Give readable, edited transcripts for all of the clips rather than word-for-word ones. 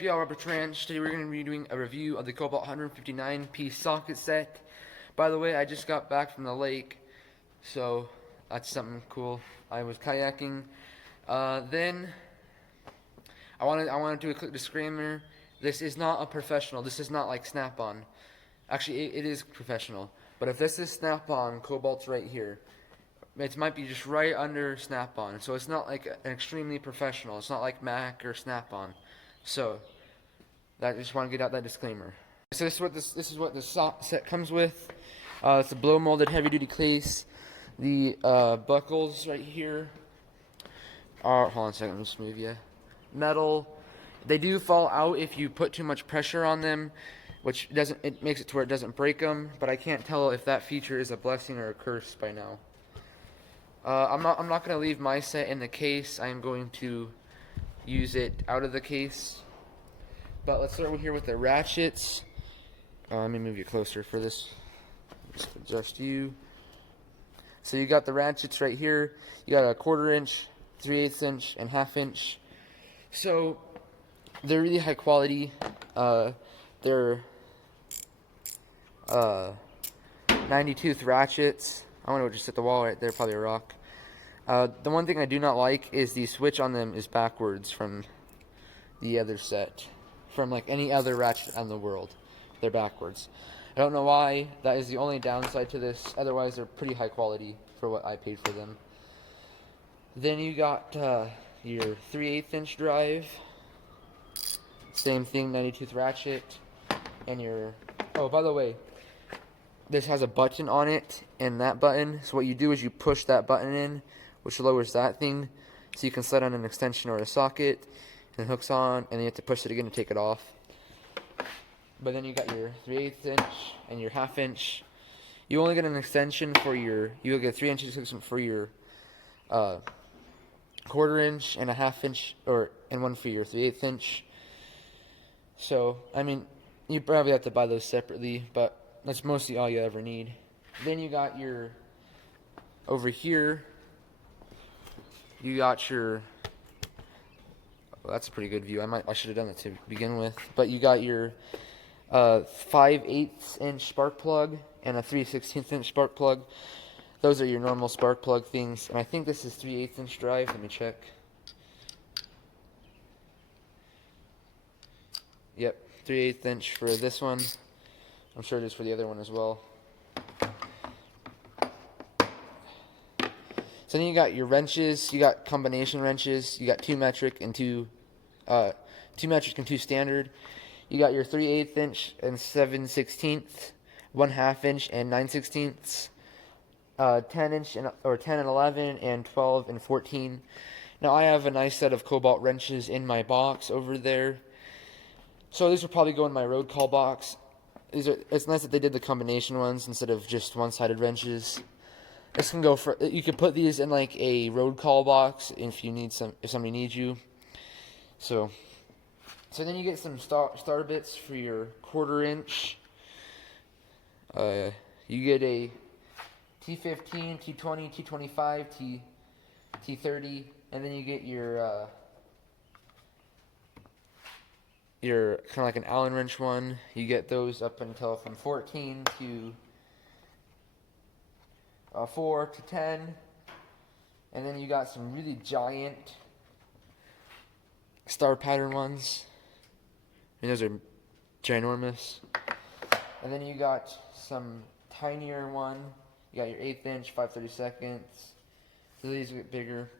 up, y'all? Robert Tranch. Today we're going to be doing a review of the Kobalt 159-piece socket set. By the way, I just got back from the lake, so that's something cool. I was kayaking. Then I want to do a quick disclaimer. This is not a professional. This is not like Snap-on. Actually, it is professional. But if this is Snap-on, Kobalt's right here. It might be just right under Snap-on, so it's not like an extremely professional. It's not like Mac or Snap-on. So I just want to get out that disclaimer. So this is what the set comes with. It's a blow molded heavy duty case. The buckles right here are, hold on a second, let me just move you. Metal. They do fall out if you put too much pressure on them, which it makes it to where it doesn't break them. But I can't tell if that feature is a blessing or a curse by now. I'm not going to leave my set in the case. I'm going to use it out of the case. But let's start here with the ratchets. Let me move you closer for this. Just adjust you. So you got the ratchets right here. You got a 1/4 inch, 3/8 inch, and 1/2 inch. So they're really high quality. They're 90-tooth ratchets. I wonder what just hit the wall right there, probably a rock. The one thing I do not like is the switch on them is backwards from the other set. From like any other ratchet in the world. They're backwards. I don't know why. That is the only downside to this. Otherwise, they're pretty high quality for what I paid for them. Then you got your 3/8 inch drive. Same thing, 90-tooth ratchet. And your, oh, by the way, this has a button on it, and that button, so what you do is you push that button in, which lowers that thing, so you can slide on an extension or a socket, and it hooks on, and then you have to push it again to take it off. But then you got your 3/8 inch and your 1/2 inch. You only get an extension for your, you get a 3 inch extension for your 1/4 inch and a 1/2 inch, and one for your 3/8 inch. So, I mean, you probably have to buy those separately, but that's mostly all you ever need. Then you got your, over here, you got your, well, that's a pretty good view. I should have done that to begin with. But you got your 5/8 inch spark plug and a 3/16 inch spark plug. Those are your normal spark plug things. And I think this is 3/8 inch drive. Let me check. Yep, 3/8 inch for this one. I'm sure it is for the other one as well. So then you got your wrenches. You got combination wrenches. You got 2 metric and 2 metric and 2 standard. You got your 3/8 inch and 7/16, 1/2 inch and 9/16, 10 inch or 10 and 11, and 12 and 14. Now I have a nice set of Kobalt wrenches in my box over there. So these will probably go in my road call box. It's nice that they did the combination ones instead of just one-sided wrenches. This can go for, you could put these in like a road call box if you need if somebody needs you. So then you get some star bits for your 1/4 inch. You get a T15, T20, T25, T30, and then you get your kind of like an Allen wrench one. You get those up until from 14 to 4 to 10, and then you got some really giant star pattern ones. I mean, those are ginormous. And then you got some tinier one. You got your 1/8 inch, 5/32. So these get bigger.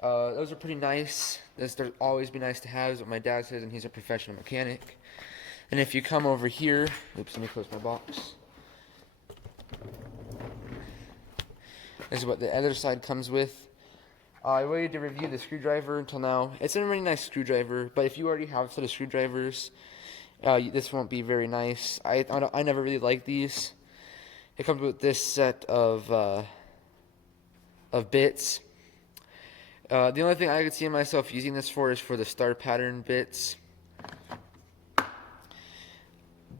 Those are pretty nice. They'll always be nice to have, is what my dad says, and he's a professional mechanic. And if you come over here, oops, let me close my box. This is what the other side comes with. I waited to review the screwdriver until now. It's a really nice screwdriver, but if you already have a set of screwdrivers, this won't be very nice. I never really liked these. It comes with this set of bits. The only thing I could see myself using this for is for the star pattern bits.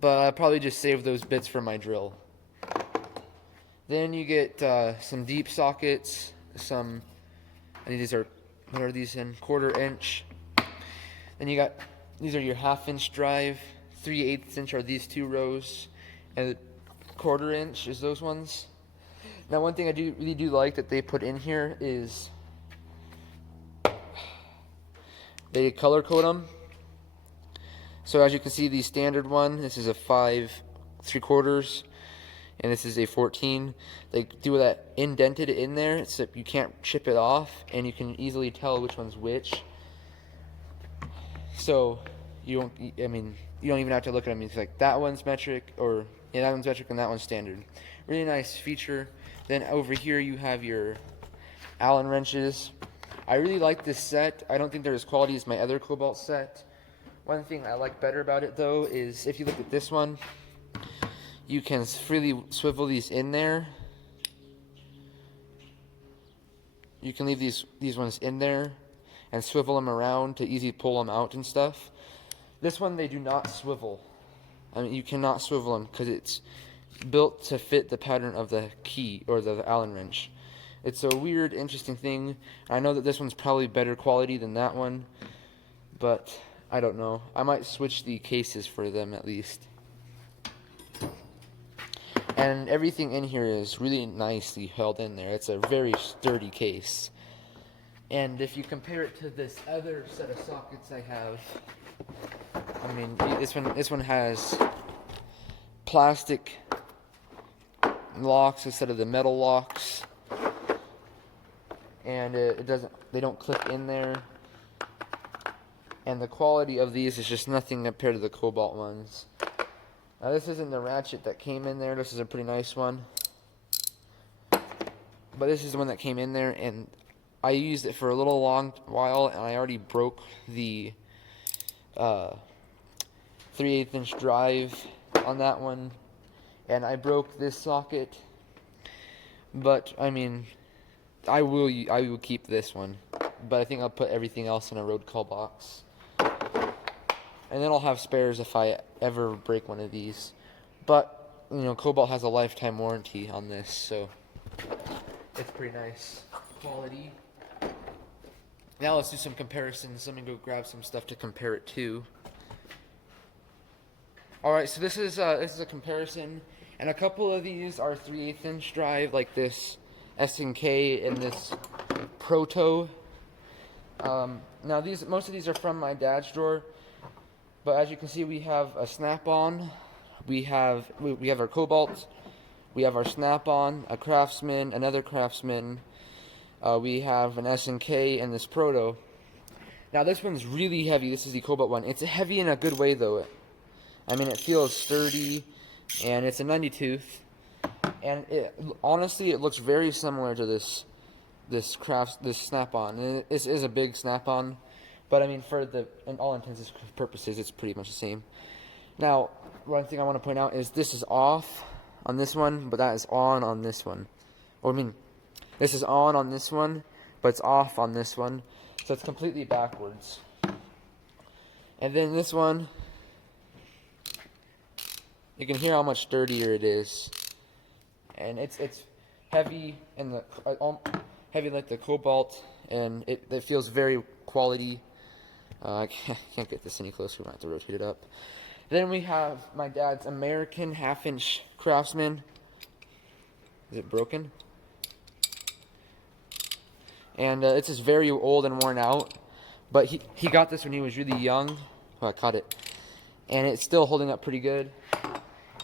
But I'll probably just save those bits for my drill. Then you get some deep sockets, I think these are, what are these in? 1/4 inch. Then you got these are your 1/2 inch drive, 3/8 inch are these two rows, and 1/4 inch is those ones. Now one thing I really do like that they put in here is they color code them. So as you can see, the standard one, this is a 5 3/4, and this is a 14. They do that indented in there so you can't chip it off, and you can easily tell which one's which. So you don't, I mean, you don't even have to look at them. It's like that one's metric, or yeah, that one's metric and that one's standard. Really nice feature. Then over here you have your Allen wrenches. I really like this set. I don't think they're as quality as my other Kobalt set. One thing I like better about it though is if you look at this one, you can freely swivel these in there. You can leave these ones in there and swivel them around to easily pull them out and stuff. This one they do not swivel. I mean, you cannot swivel them because it's built to fit the pattern of the key or the Allen wrench. It's a weird, interesting thing. I know that this one's probably better quality than that one, but I don't know. I might switch the cases for them at least. And everything in here is really nicely held in there. It's a very sturdy case. And if you compare it to this other set of sockets I have, I mean, this one has plastic locks instead of the metal locks, and they don't clip in there. And the quality of these is just nothing compared to the Kobalt ones. Now this isn't the ratchet that came in there. This is a pretty nice one, but this is the one that came in there, and I used it for a long while, and I already broke the 3/8 inch drive on that one, and I broke this socket. But I mean, I will keep this one, but I think I'll put everything else in a road call box, and then I'll have spares if I ever break one of these. But you know, Kobalt has a lifetime warranty on this, so it's pretty nice quality. Now let's do some comparisons. Let me go grab some stuff to compare it to. Alright, so this is a comparison, and a couple of these are 3/8 inch drive, like this S&K and this Proto. Now most of these are from my dad's drawer, but as you can see, we have a snap-on, we have our Kobalt, we have our snap-on, a Craftsman, another Craftsman. We have an S&K and this Proto. Now this one's really heavy. This is the Kobalt one. It's heavy in a good way though. I mean, it feels sturdy, and it's a 90 tooth. And honestly, it looks very similar to this snap-on. This is a big snap-on, but I mean, in all intents and purposes, it's pretty much the same. Now, one thing I want to point out is this is off on this one, but that is on this one. Or I mean, this is on this one, but it's off on this one. So it's completely backwards. And then this one, you can hear how much sturdier it is. And it's heavy, and heavy like the Kobalt, and it feels very quality. I can't get this any closer. I have to rotate it up. Then we have my dad's American 1/2 inch Craftsman. Is it broken? And it's just very old and worn out, but he got this when he was really young. Oh, I caught it, and it's still holding up pretty good.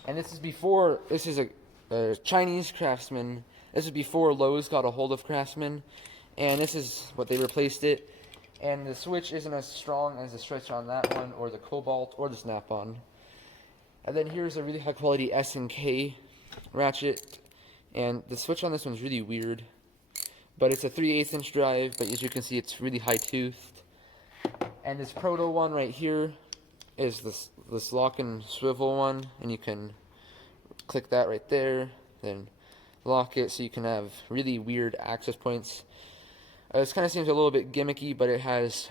And this is a Chinese Craftsman. This is before Lowe's got a hold of Craftsman, and this is what they replaced it. And the switch isn't as strong as the switch on that one, or the Kobalt, or the snap-on. And then here's a really high quality S&K ratchet, and the switch on this one's really weird. But it's a 3/8 inch drive, but as you can see, it's really high toothed. And this Proto one right here is this lock and swivel one, and you can click that right there, then lock it so you can have really weird access points. This kind of seems a little bit gimmicky, but it has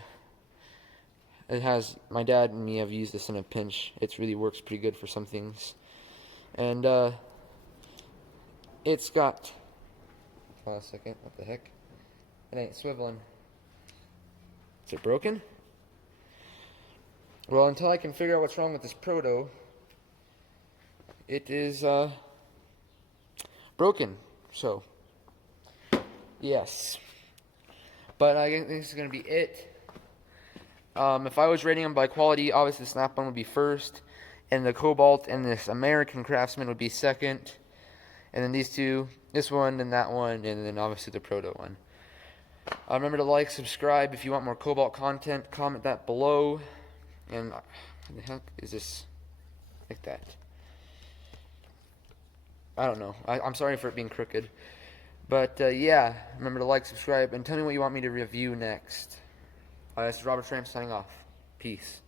my dad and me have used this in a pinch. It really works pretty good for some things. And it's got, hold on a second, what the heck? It ain't swiveling. Is it broken? Well, until I can figure out what's wrong with this proto, it is broken. So, yes. But I think this is going to be it. If I was rating them by quality, obviously the Snap-on would be first, and the Kobalt and this American Craftsman would be second, and then these two, this one and that one, and then obviously the Proto one. Remember to like, subscribe if you want more Kobalt content. Comment that below. And what the heck is this? Like that. I don't know. I'm sorry for it being crooked. But yeah, remember to like, subscribe, and tell me what you want me to review next. This is Robert Tramp signing off. Peace.